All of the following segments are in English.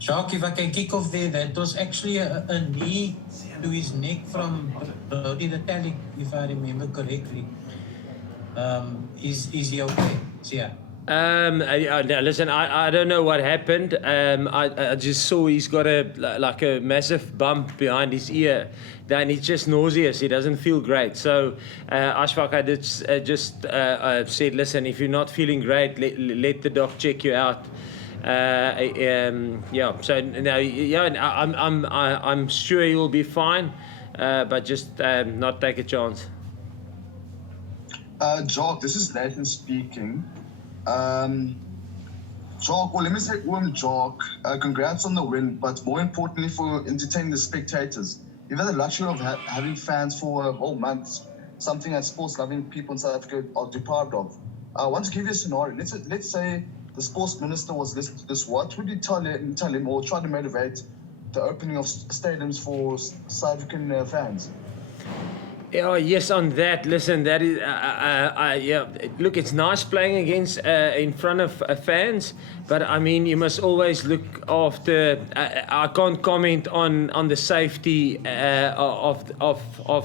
Jacques, if I can kick off there, that was actually a knee to his neck from Brody the Talik, if I remember correctly. Is he okay? So, yeah. Listen, I don't know what happened. I just saw he's got a massive bump behind his ear. Then he's just nauseous. He doesn't feel great. So, Ashfaq, I did just said, listen, if you're not feeling great, let the doc check you out. Yeah. So no, yeah, I'm sure he will be fine, but just not take a chance. Jock, this is Nathan speaking. Jock, well, let me say, Jock, congrats on the win, but more importantly for entertaining the spectators. You've had the luxury of having fans for a whole month, something that sports-loving people in South Africa are deprived of. I want to give you a scenario. Let's say the sports minister was listening to this. What would you tell him or try to motivate the opening of stadiums for South African fans? Oh, yes, on that. Listen, that is, yeah. Look, it's nice playing against in front of fans, but I mean, you must always look after. I can't comment on the safety of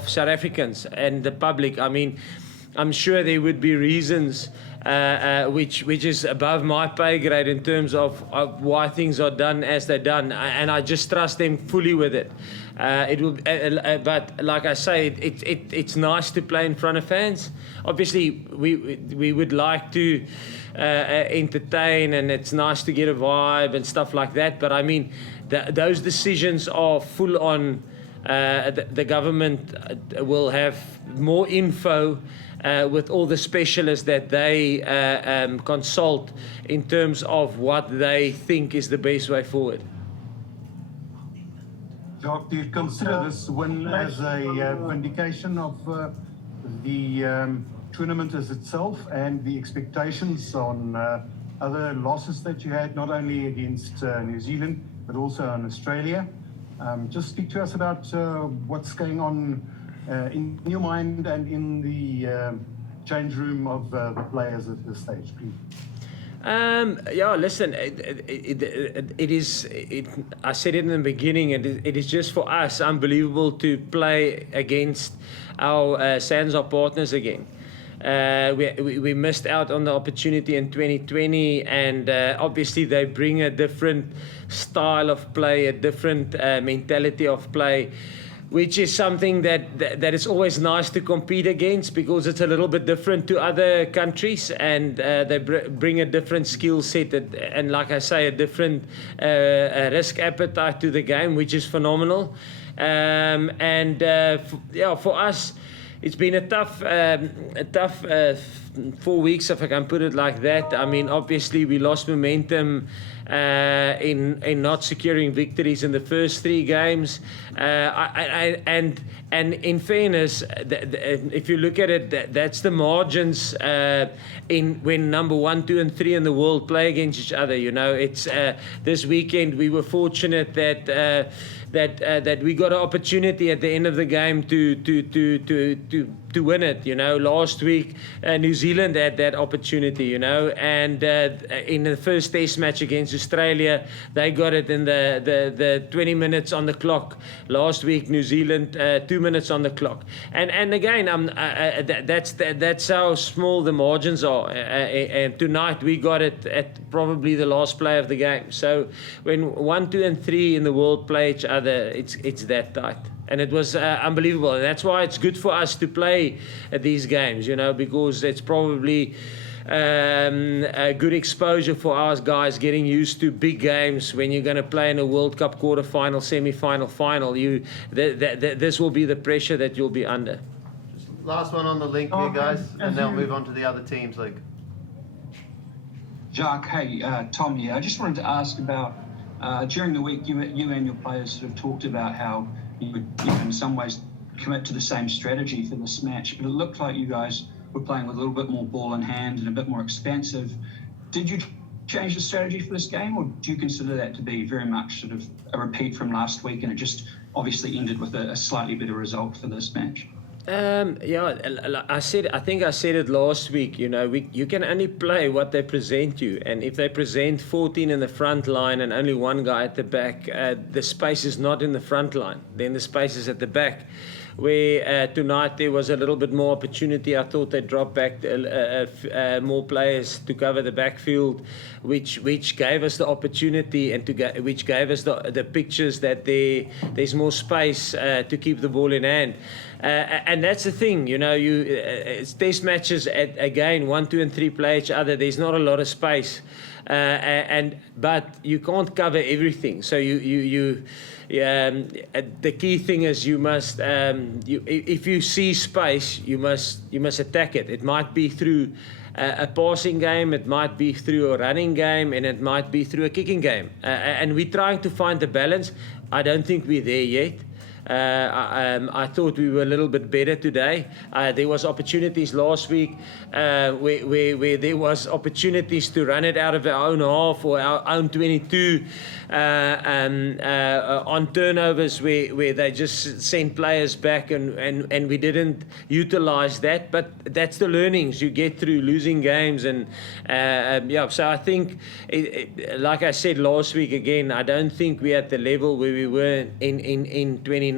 South Africans and the public. I mean, I'm sure there would be reasons which is above my pay grade in terms of why things are done as they're done, and I just trust them fully with it. It will, but like I say, it's nice to play in front of fans. Obviously, we would like to entertain, and it's nice to get a vibe and stuff like that. But I mean, those decisions are full on. The government will have more info with all the specialists that they consult in terms of what they think is the best way forward. Jacques, do you consider this win as a vindication of the tournament as itself and the expectations on other losses that you had, not only against New Zealand, but also on Australia? Just speak to us about what's going on in your mind and in the change room of the players at this stage, please. Yeah, listen, it is, I said it in the beginning, it is just for us unbelievable to play against our SANZAAR partners again. We missed out on the opportunity in 2020, and obviously they bring a different style of play, a different mentality of play, which is something that is always nice to compete against, because it's a little bit different to other countries, and they bring a different skill set and like I say, a different risk appetite to the game, which is phenomenal. For us, it's been a tough 4 weeks, if I can put it like that. I mean, obviously we lost momentum in not securing victories in the first 3 games, and in fairness, if you look at it, that's the margins in when number 1, 2, and 3 in the world play against each other. You know, it's this weekend we were fortunate that we got an opportunity at the end of the game to win it. You know, last week New Zealand had that opportunity, you know, and in the first test match against Australia, they got it in the 20 minutes on the clock. Last week, New Zealand 2 minutes on the clock. And again, that's how small the margins are. And tonight we got it at probably the last play of the game. So when 1, 2, and 3 in the world play each other, it's that tight. And it was unbelievable. And that's why it's good for us to play at these games, you know, because it's probably a good exposure for our guys, getting used to big games. When you're going to play in a World Cup quarter-final, semi-final, final, this will be the pressure that you'll be under. Last one on the link here, guys, and then we'll move on to the other teams. Like, Jacques, hey, Tom here. I just wanted to ask about, during the week, you and your players sort of talked about how you would, in some ways, commit to the same strategy for this match, but it looked like you guys were playing with a little bit more ball in hand and a bit more expansive. Did you change the strategy for this game, or do you consider that to be very much sort of a repeat from last week, and it just obviously ended with a slightly better result for this match? I think I said it last week. You know, you can only play what they present you, and if they present 14 in the front line and only one guy at the back, the space is not in the front line. Then the space is at the back. Where tonight there was a little bit more opportunity. I thought they dropped back more players to cover the backfield, which gave us the opportunity and which gave us the pictures that there's more space to keep the ball in hand. And that's the thing, you know, it's test matches again, 1, 2, and 3 play each other. There's not a lot of space, but you can't cover everything. So the key thing is you must, if you see space, you must attack it. It might be through a passing game, it might be through a running game, and it might be through a kicking game. And we're trying to find the balance. I don't think we're there yet. I thought we were a little bit better today. There was opportunities last week where there was opportunities to run it out of our own half or our own 22 on turnovers where they just sent players back and we didn't utilize that. But that's the learnings you get through losing games. And so I think, like I said last week again, I don't think we're at the level where we were in 2019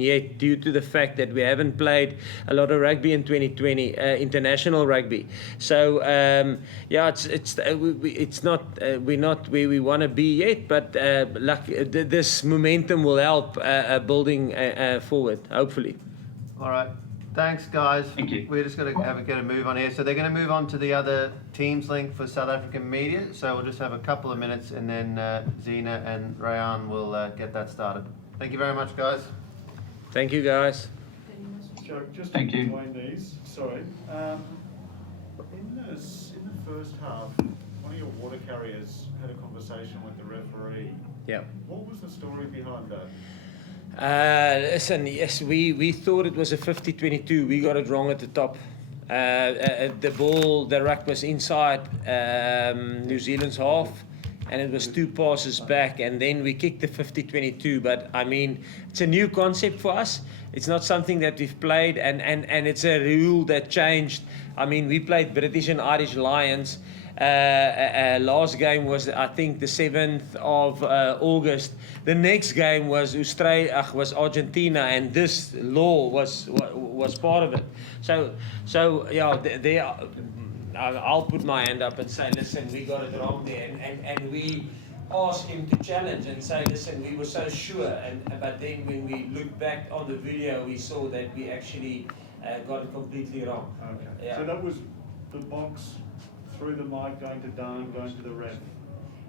yet, due to the fact that we haven't played a lot of rugby in 2020, international rugby. So it's not we're not where we want to be yet, but this momentum will help building forward, hopefully. All right. Thanks, guys. Thank you. We're just going to get a move on here. So they're going to move on to the other Teams link for South African media. So we'll just have a couple of minutes, and then Zina and Rayan will get that started. Thank you very much, guys. Thank you, guys. Joe, just Thank in you. between these, sorry. In the first half, one of your water carriers had a conversation with the referee. Yeah. What was the story behind that? Listen, yes, we thought it was a 50-22. We got it wrong at the top. The ruck was inside New Zealand's half, and it was 2 passes back, and then we kicked the 50-22. But I mean, it's a new concept for us. It's not something that we've played, and it's a rule that changed. I mean, we played British and Irish Lions. Last game was, I think, the 7th of August. The next game was was Argentina, and this law was part of it. So yeah, I'll put my hand up and say, listen, we got it wrong there, and we asked him to challenge and say, listen, we were so sure, but then when we looked back on the video, we saw that we actually got it completely wrong. Okay. Yeah. So that was the box through the mic, going to Dan, going to the ref.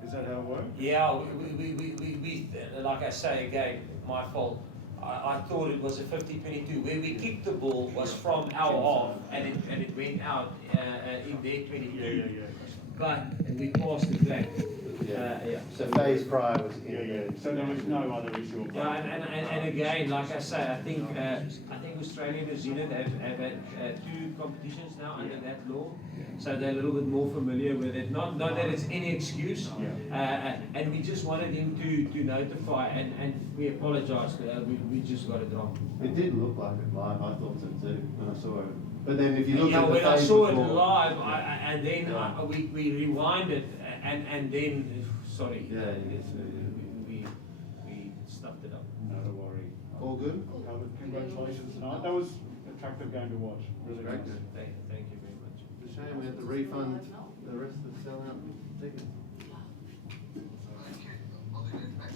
Is that how it worked? Yeah, we like I say again, my fault. I thought it was a 50-22. Where we kicked the ball was from our half, and it went out in their 22. Yeah. But we passed the flag. So phase prior was So there was no other issue about Yeah, and again, like I say, I think Australia and New Zealand have had 2 competitions now under that law, so they're a little bit more familiar with it. Not that it's any excuse, and we just wanted him to notify, and we apologise. We just got it wrong. It did look like it live. I thought so too when I saw it. But then if you look at the when I phase saw it before, live, and then we rewinded, and then sorry, we stuffed it up. no worry. all good. Congratulations tonight. That was an attractive game to watch. Really Great. nice. Thank you very much. It's a shame we had to refund the rest of the selling out tickets.